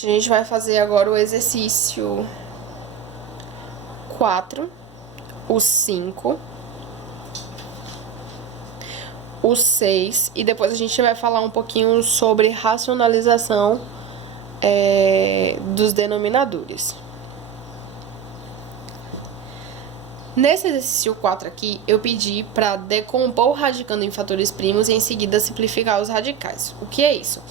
A gente vai fazer agora o exercício 4, o 5, o 6 e depois a gente vai falar um pouquinho sobre racionalização dos denominadores. Nesse exercício 4 aqui, eu pedi para decompor o radicando em fatores primos e em seguida simplificar os radicais. O que é isso?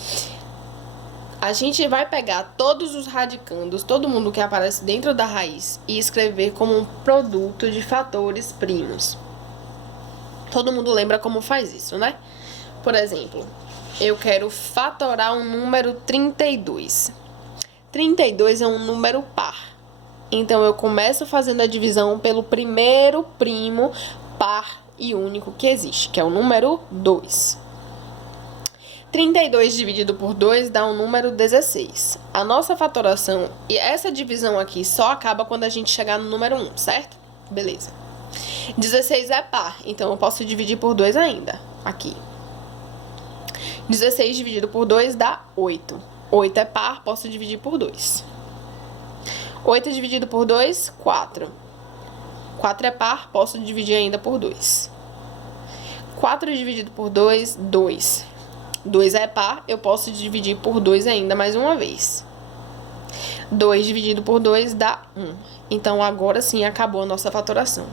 A gente vai pegar todos os radicandos, todo mundo que aparece dentro da raiz, e escrever como um produto de fatores primos. Todo mundo lembra como faz isso, né? Por exemplo, eu quero fatorar um número 32. 32 é um número par. Então, eu começo fazendo a divisão pelo primeiro primo par e único que existe, que é o número 2. 32 dividido por 2 dá um número 16. A nossa fatoração, e essa divisão aqui só acaba quando a gente chegar no número 1, certo? Beleza. 16 é par, então eu posso dividir por 2 ainda, aqui. 16 dividido por 2 dá 8. 8 é par, posso dividir por 2. 8 dividido por 2, 4. 4 é par, posso dividir ainda por 2. 4 dividido por 2, 2. 2 é par, eu posso dividir por 2 ainda mais uma vez. 2 dividido por 2 dá 1. Então, agora sim, acabou a nossa fatoração.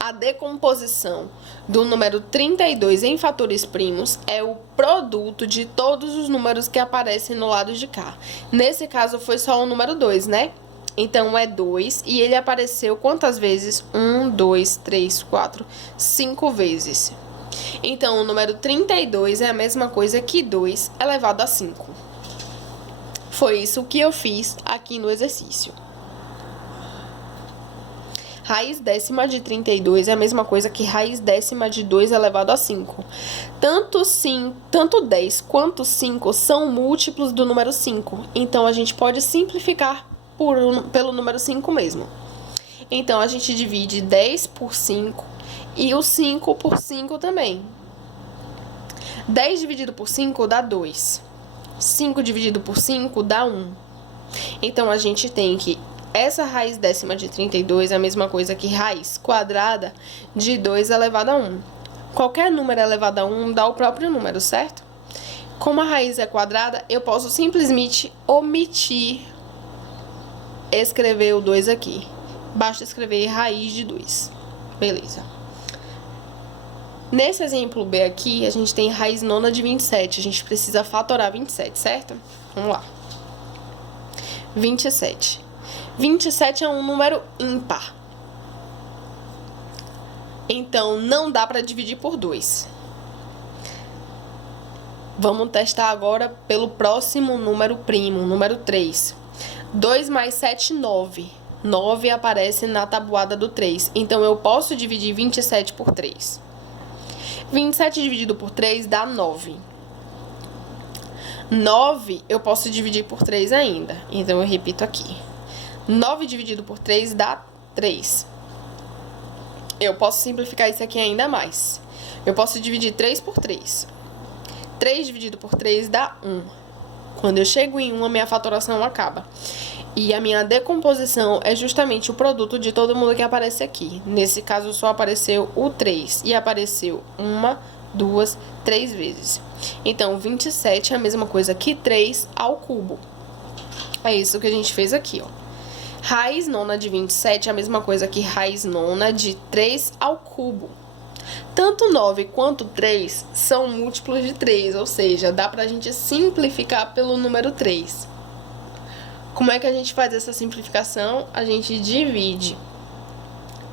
A decomposição do número 32 em fatores primos é o produto de todos os números que aparecem no lado de cá. Nesse caso, foi só o número 2, né? Então, é 2 e ele apareceu quantas vezes? 1, 2, 3, 4, 5 vezes. Então, o número 32 é a mesma coisa que 2 elevado a 5. Foi isso que eu fiz aqui no exercício. Raiz décima de 32 é a mesma coisa que raiz décima de 2 elevado a 5. Tanto 10 quanto 5 são múltiplos do número 5. Então, a gente pode simplificar pelo número 5 mesmo. Então, a gente divide 10 por 5 e o 5 por 5 também. 10 dividido por 5 dá 2. 5 dividido por 5 dá 1. Então, a gente tem que essa raiz décima de 32 é a mesma coisa que raiz quadrada de 2 elevado a 1. Qualquer número elevado a 1 dá o próprio número, certo? Como a raiz é quadrada, eu posso simplesmente omitir escrever o 2 aqui. Basta escrever raiz de 2. Beleza. Nesse exemplo B aqui, a gente tem raiz nona de 27. A gente precisa fatorar 27, certo? Vamos lá. 27. 27 é um número ímpar. Então, não dá para dividir por 2. Vamos testar agora pelo próximo número primo, número 3. 2 mais 7, 9. 9 aparece na tabuada do 3. Então, eu posso dividir 27 por 3. 27 dividido por 3 dá 9. 9 eu posso dividir por 3 ainda. Então, eu repito aqui. 9 dividido por 3 dá 3. Eu posso simplificar isso aqui ainda mais. Eu posso dividir 3 por 3. 3 dividido por 3 dá 1. Quando eu chego em 1, a minha fatoração acaba. E a minha decomposição é justamente o produto de todo mundo que aparece aqui. Nesse caso, só apareceu o 3. E apareceu 1, 2, 3 vezes. Então, 27 é a mesma coisa que 3 ao cubo. É isso que a gente fez aqui, ó. Raiz nona de 27 é a mesma coisa que raiz nona de 3 ao cubo. Tanto 9 quanto 3 são múltiplos de 3, ou seja, dá pra gente simplificar pelo número 3. Como é que a gente faz essa simplificação? A gente divide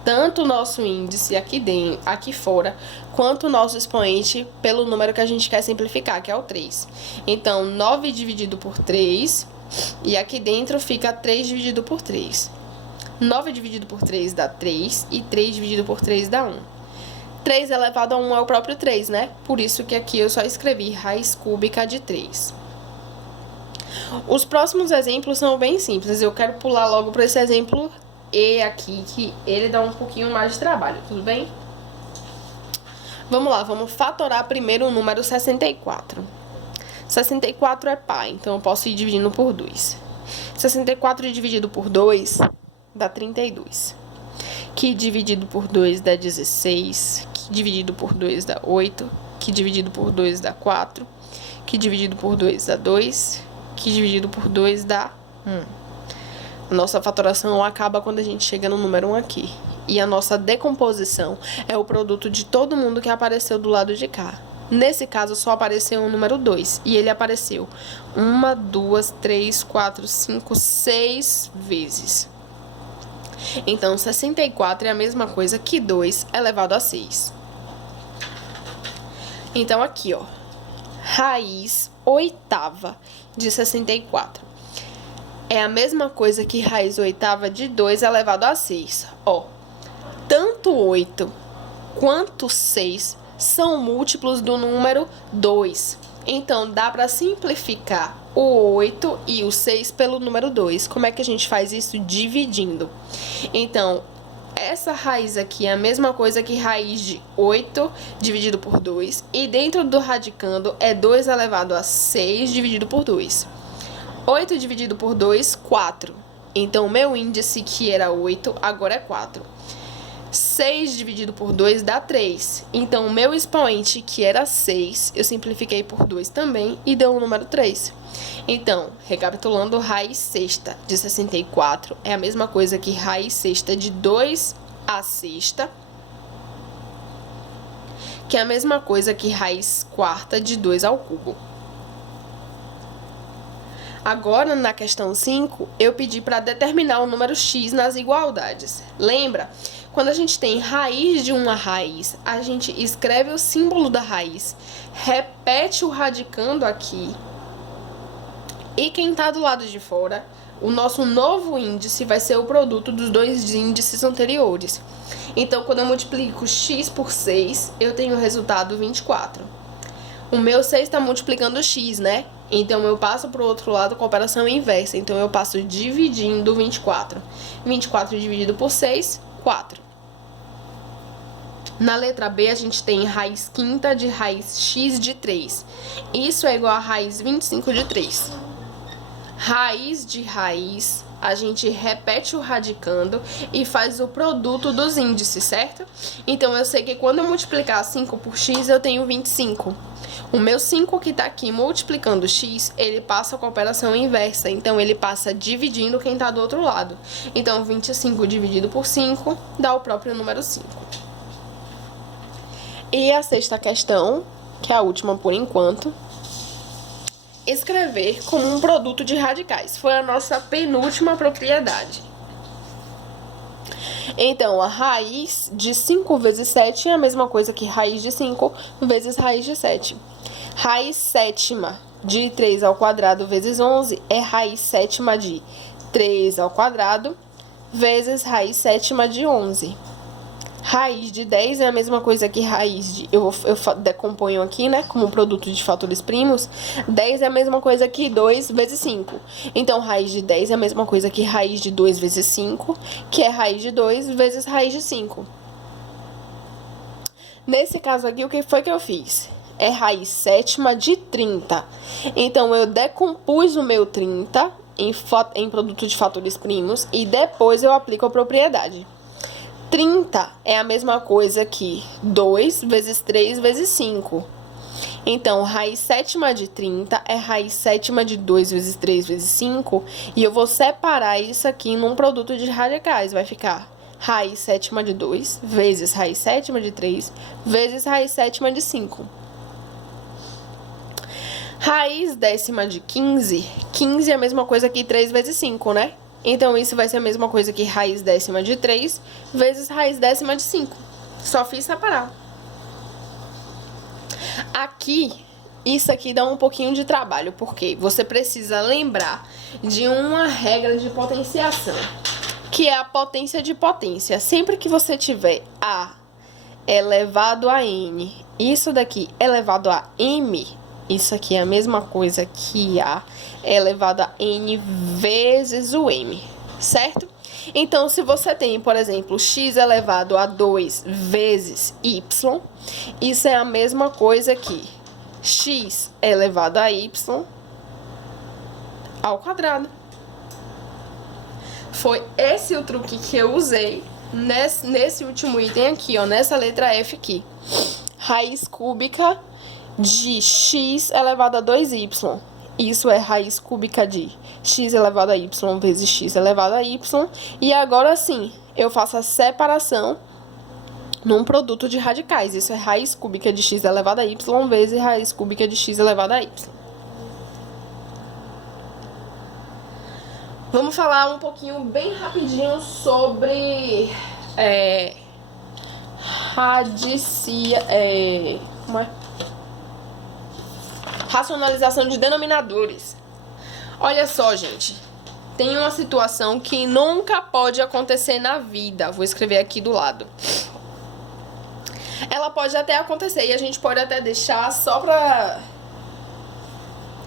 tanto o nosso índice aqui fora, quanto o nosso expoente pelo número que a gente quer simplificar, que é o 3. Então, 9 dividido por 3... E aqui dentro fica 3 dividido por 3. 9 dividido por 3 dá 3. E 3 dividido por 3 dá 1. 3 elevado a 1 é o próprio 3, né? Por isso que aqui eu só escrevi raiz cúbica de 3. Os próximos exemplos são bem simples. Eu quero pular logo para esse exemplo E aqui, que ele dá um pouquinho mais de trabalho, tudo bem? Vamos lá, vamos fatorar primeiro o número 64. 64 é par, então eu posso ir dividindo por 2. 64 dividido por 2 dá 32. Que dividido por 2 dá 16. Que dividido por 2 dá 8. Que dividido por 2 dá 4. Que dividido por 2 dá 2. Que dividido por 2 dá 1. Nossa fatoração acaba quando a gente chega no número 1 aqui. E a nossa decomposição é o produto de todo mundo que apareceu do lado de cá. Nesse caso, só apareceu o número 2. E ele apareceu 1, 2, 3, 4, 5, 6 vezes. Então, 64 é a mesma coisa que 2 elevado a 6. Então, aqui, ó. Raiz oitava de 64. É a mesma coisa que raiz oitava de 2 elevado a 6. Ó, tanto 8 quanto 6 são múltiplos do número 2. Então, dá para simplificar o 8 e o 6 pelo número 2. Como é que a gente faz isso? Dividindo. Então, essa raiz aqui é a mesma coisa que raiz de 8 dividido por 2. E dentro do radicando é 2 elevado a 6 dividido por 2. 8 dividido por 2, 4. Então, o meu índice, que era 8, agora é 4. 6 dividido por 2 dá 3. Então, o meu expoente, que era 6, eu simplifiquei por 2 também e deu o número 3. Então, recapitulando, raiz sexta de 64 é a mesma coisa que raiz sexta de 2 a sexta, que é a mesma coisa que raiz quarta de 2 ao cubo. Agora, na questão 5, eu pedi para determinar o número x nas igualdades. Lembra? Quando a gente tem raiz de uma raiz, a gente escreve o símbolo da raiz, repete o radicando aqui, e quem está do lado de fora, o nosso novo índice vai ser o produto dos dois índices anteriores. Então, quando eu multiplico x por 6, eu tenho o resultado 24. O meu 6 está multiplicando x, né? Então, eu passo para o outro lado com a operação inversa. Então, eu passo dividindo 24. 24 dividido por 6, 4. Na letra B, a gente tem raiz quinta de raiz x de 3. Isso é igual a raiz 25 de 3. Raiz de raiz, a gente repete o radicando e faz o produto dos índices, certo? Então, eu sei que quando eu multiplicar 5 por x, eu tenho 25. O meu 5 que tá aqui multiplicando x, ele passa com a operação inversa. Então, ele passa dividindo quem tá do outro lado. Então, 25 dividido por 5 dá o próprio número 5. E a sexta questão, que é a última por enquanto, escrever como um produto de radicais. Foi a nossa penúltima propriedade. Então, a raiz de 5 vezes 7 é a mesma coisa que raiz de 5 vezes raiz de 7. Raiz sétima de 3 ao quadrado vezes 11 é raiz sétima de 3 ao quadrado vezes raiz sétima de 11. Raiz de 10 é a mesma coisa que raiz de... Eu decomponho aqui, né, como produto de fatores primos. 10 é a mesma coisa que 2 vezes 5. Então, raiz de 10 é a mesma coisa que raiz de 2 vezes 5, que é raiz de 2 vezes raiz de 5. Nesse caso aqui, o que foi que eu fiz? É raiz sétima de 30. Então, eu decompus o meu 30 em produto de fatores primos e depois eu aplico a propriedade. 30 é a mesma coisa que 2 vezes 3 vezes 5. Então, raiz sétima de 30 é raiz sétima de 2 vezes 3 vezes 5. E eu vou separar isso aqui num produto de radicais. Vai ficar raiz sétima de 2 vezes raiz sétima de 3 vezes raiz sétima de 5. Raiz décima de 15. 15 é a mesma coisa que 3 vezes 5, né? Então, isso vai ser a mesma coisa que raiz décima de 3 vezes raiz décima de 5. Só fiz separar. Aqui, isso aqui dá um pouquinho de trabalho, porque você precisa lembrar de uma regra de potenciação, que é a potência de potência. Sempre que você tiver A elevado a N, isso daqui elevado a M, isso aqui é a mesma coisa que A elevado a N vezes o M, certo? Então, se você tem, por exemplo, x elevado a 2 vezes y, isso é a mesma coisa que x elevado a y ao quadrado. Foi esse o truque que eu usei nesse último item aqui, ó, nessa letra F aqui. Raiz cúbica de x elevado a 2y. Isso é raiz cúbica de x elevado a y vezes x elevado a y. E agora sim, eu faço a separação num produto de radicais. Isso é raiz cúbica de x elevado a y vezes raiz cúbica de x elevado a y. Vamos falar um pouquinho, bem rapidinho, sobre racionalização de denominadores. Olha só, gente. Tem uma situação que nunca pode acontecer na vida. Vou escrever aqui do lado. Ela pode até acontecer e a gente pode até deixar só pra...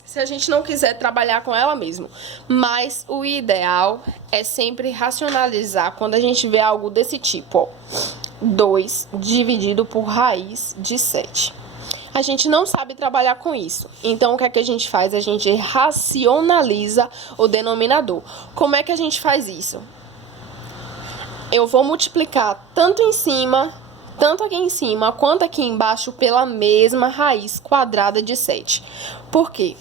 se a gente não quiser trabalhar com ela mesmo. Mas o ideal é sempre racionalizar quando a gente vê algo desse tipo, ó. 2 dividido por raiz de 7. A gente não sabe trabalhar com isso. Então, o que é que a gente faz? A gente racionaliza o denominador. Como é que a gente faz isso? Eu vou multiplicar tanto aqui em cima, quanto aqui embaixo pela mesma raiz quadrada de 7. Por quê?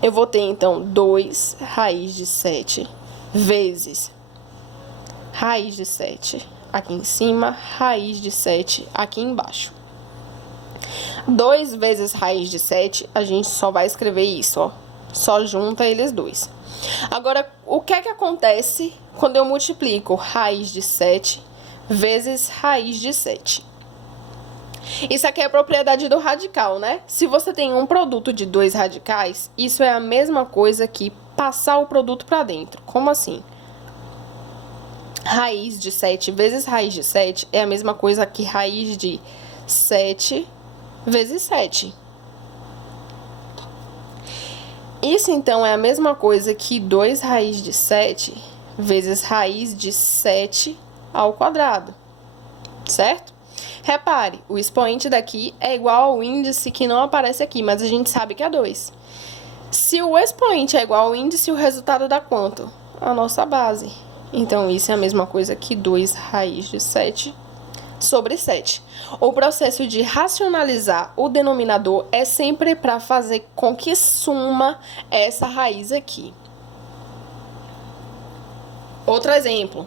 Eu vou ter, então, 2 raiz de 7 vezes raiz de 7 aqui em cima, raiz de 7 aqui embaixo. 2 vezes raiz de 7, a gente só vai escrever isso, ó. Só junta eles dois. Agora, o que é que acontece quando eu multiplico raiz de 7 vezes raiz de 7? Isso aqui é a propriedade do radical, né? Se você tem um produto de 2 radicais, isso é a mesma coisa que passar o produto para dentro. Como assim? Raiz de 7 vezes raiz de 7 é a mesma coisa que raiz de 7 vezes 7. Isso, então, é a mesma coisa que 2 raiz de 7 vezes raiz de 7 ao quadrado, certo? Repare, o expoente daqui é igual ao índice que não aparece aqui, mas a gente sabe que é 2. Se o expoente é igual ao índice, o resultado dá quanto? A nossa base. Então, isso é a mesma coisa que 2 raiz de 7 sobre 7. O processo de racionalizar o denominador é sempre para fazer com que suma essa raiz aqui. Outro exemplo.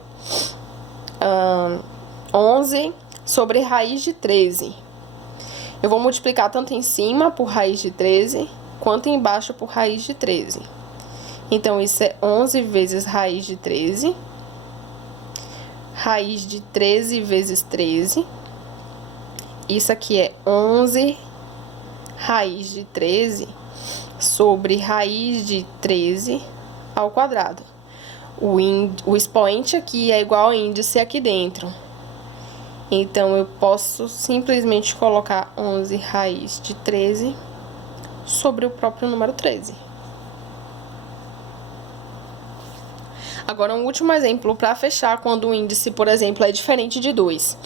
11 sobre raiz de 13. Eu vou multiplicar tanto em cima por raiz de 13, quanto embaixo por raiz de 13. Então, isso é 11 vezes raiz de 13. Raiz de 13 vezes 13. Isso aqui é 11 raiz de 13 sobre raiz de 13 ao quadrado. O expoente aqui é igual ao índice aqui dentro. Então, eu posso simplesmente colocar 11 raiz de 13 sobre o próprio número 13. Agora, um último exemplo para fechar quando o índice, por exemplo, é diferente de 2.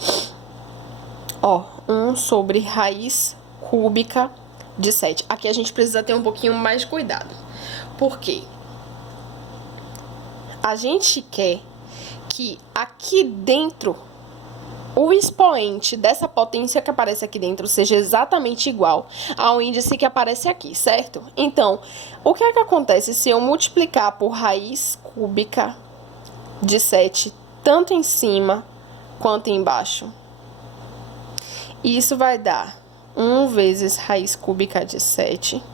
Ó, 1 sobre raiz cúbica de 7. Aqui a gente precisa ter um pouquinho mais de cuidado. Por quê? A gente quer que aqui dentro o expoente dessa potência que aparece aqui dentro seja exatamente igual ao índice que aparece aqui, certo? Então, o que é que acontece se eu multiplicar por raiz cúbica de 7, tanto em cima quanto embaixo? Isso vai dar 1 vezes raiz cúbica de 7,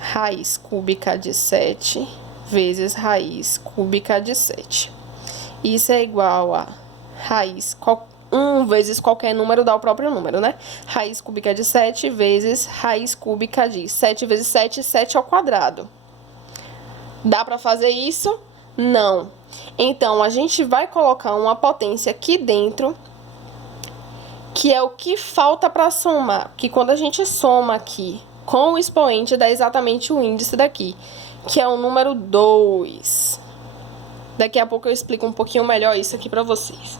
raiz cúbica de 7, vezes raiz cúbica de 7. Isso é igual a raiz 1 vezes qualquer número dá o próprio número, né? Raiz cúbica de 7 vezes raiz cúbica de 7 vezes 7, 7 ao quadrado. Dá para fazer isso? Não. Então, a gente vai colocar uma potência aqui dentro, que é o que falta para somar. Que quando a gente soma aqui com o expoente, dá exatamente o índice daqui, que é o número 2. Daqui a pouco eu explico um pouquinho melhor isso aqui para vocês.